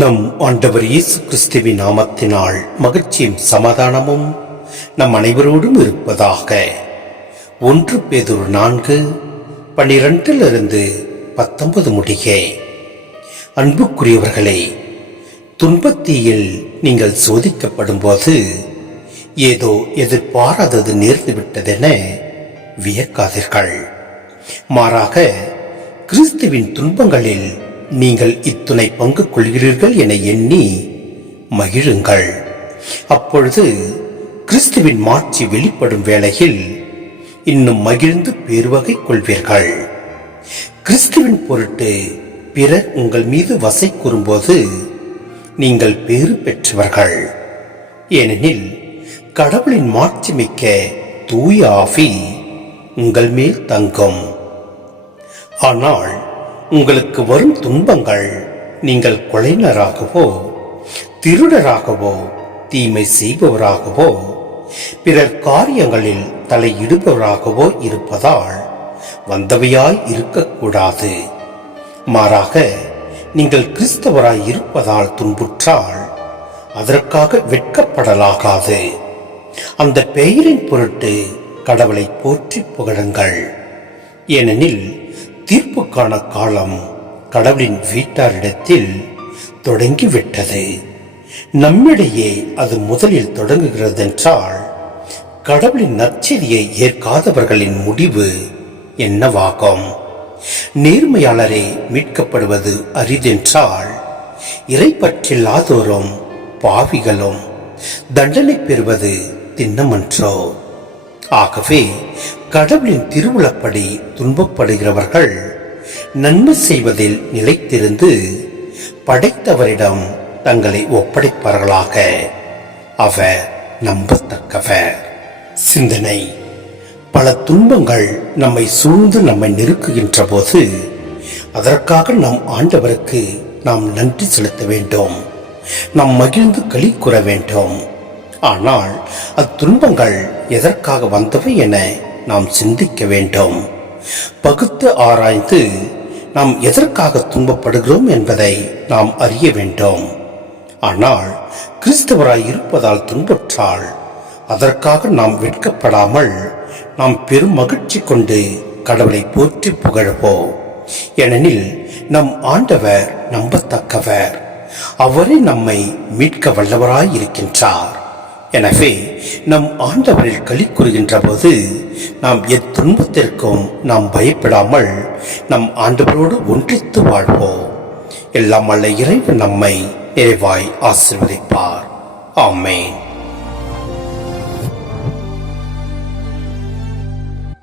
நம் ஆண்டவர் இயேசு கிறிஸ்துவின் நாமத்தினால் மகிழ்ச்சியும் சமாதானமும் நம் அனைவரோடும் இருப்பதாக. 1 பேதுரு 4:12-19 முடிய. அன்புக்குரியவர்களே, துன்பத்தீயில் நீங்கள் சோதிக்கப்படும் போது ஏதோ எதிர்பாராதது நேர்ந்துவிட்டதென வியக்காதீர்கள். மாறாக கிறிஸ்துவின் துன்பங்களில் நீங்கள் இத்துணை பங்கு கொள்கிறீர்கள் என எண்ணி மகிழுங்கள். அப்பொழுது கிறிஸ்துவின் மாட்சி வெளிப்படும் வேளையில் இன்னும் மகிழ்ந்து பேர்வகை கொள்வீர்கள். கிறிஸ்துவின் பொருட்டு பிறர் உங்கள் மீது வசை கூறும்போது நீங்கள் பேறு பெற்றவர்கள். ஏனெனில் கடவுளின் மாட்சி மிக்க தூய ஆவி உங்கள் மேல் தங்கும். ஆனால் உங்களுக்கு வரும் துன்பங்கள் நீங்கள் கொலைஞராகவோ, திருடராகவோ, தீமை செய்பவராகவோ, பிறர் காரியங்களில் தலையிடுபவராகவோ இருப்பதால் வந்தவையாய் இருக்கக்கூடாது. மாறாக நீங்கள் கிறிஸ்தவராய் இருப்பதால் துன்புற்றால் அதற்காக வெட்கப்படலாகாது. அந்த பெயரின் பொருட்டு கடவுளை போற்றி புகழுங்கள். ஏனெனில் தீர்ப்புக்கான காலம் கடவுளின் வீட்டாரிடத்தில் தொடங்கிவிட்டது. நம்மிடையே அது முதலில் தொடங்குகிறதென்றால் கடவுளின் நற்செய்தியை ஏற்காதவர்களின் முடிவு என்னவாகும்? நேர்மையாளரே மீட்கப்படுவது அரிதென்றால் இறைப்பற்றில்லாதோரும் பாவிகளும் தண்டனை பெறுவது திண்ணமன்றோ? ஆகவே கடவுளின் திருவுளப்படி துன்பப்படுகிறவர்கள் நன்மை செய்வதில் நிலைத்திருந்து படைத்தவரிடம் தங்களை ஒப்படைப்பார்களாக. அவர் நம்பத்தக்கவர். சிந்தனை: பல துன்பங்கள் நம்மை சூழ்ந்து நம்மை நெருக்குகின்ற போது அதற்காக நம் ஆண்டவருக்கு நாம் நன்றி செலுத்த வேண்டும். நாம் மகிழ்ந்து களி கூற வேண்டும். ஆனால் அத்துன்பங்கள் எதற்காக வந்தவை என நாம் சிந்திக்க வேண்டும். பகுத்து ஆராய்ந்து நாம் எதற்காக துன்பப்படுகிறோம் என்பதை நாம் அறிய வேண்டும். ஆனால் கிறிஸ்தவராய் இருப்பதால் துன்புற்றால் அதற்காக நாம் வெட்கப்படாமல் நாம் பெரும் மகிழ்ச்சி கொண்டு கடவுளை போற்றி புகழ்வோம். ஏனெனில் நம் ஆண்டவர் நம்பத்தக்கவர். அவரே நம்மை மீட்க வல்லவராய் இருக்கின்றார். எனவே நம் ஆண்டவரில் களி கூறுகின்ற போது நாம் எத்துன்பத்திற்கும் நாம் பயப்படாமல் நம் ஆண்டவரோடு ஒன்றித்து வாழ்வோம். எல்லாம் வல்ல இறைவன் நம்மை நிறைவாய் ஆசீர்வதிப்பார். ஆமென்.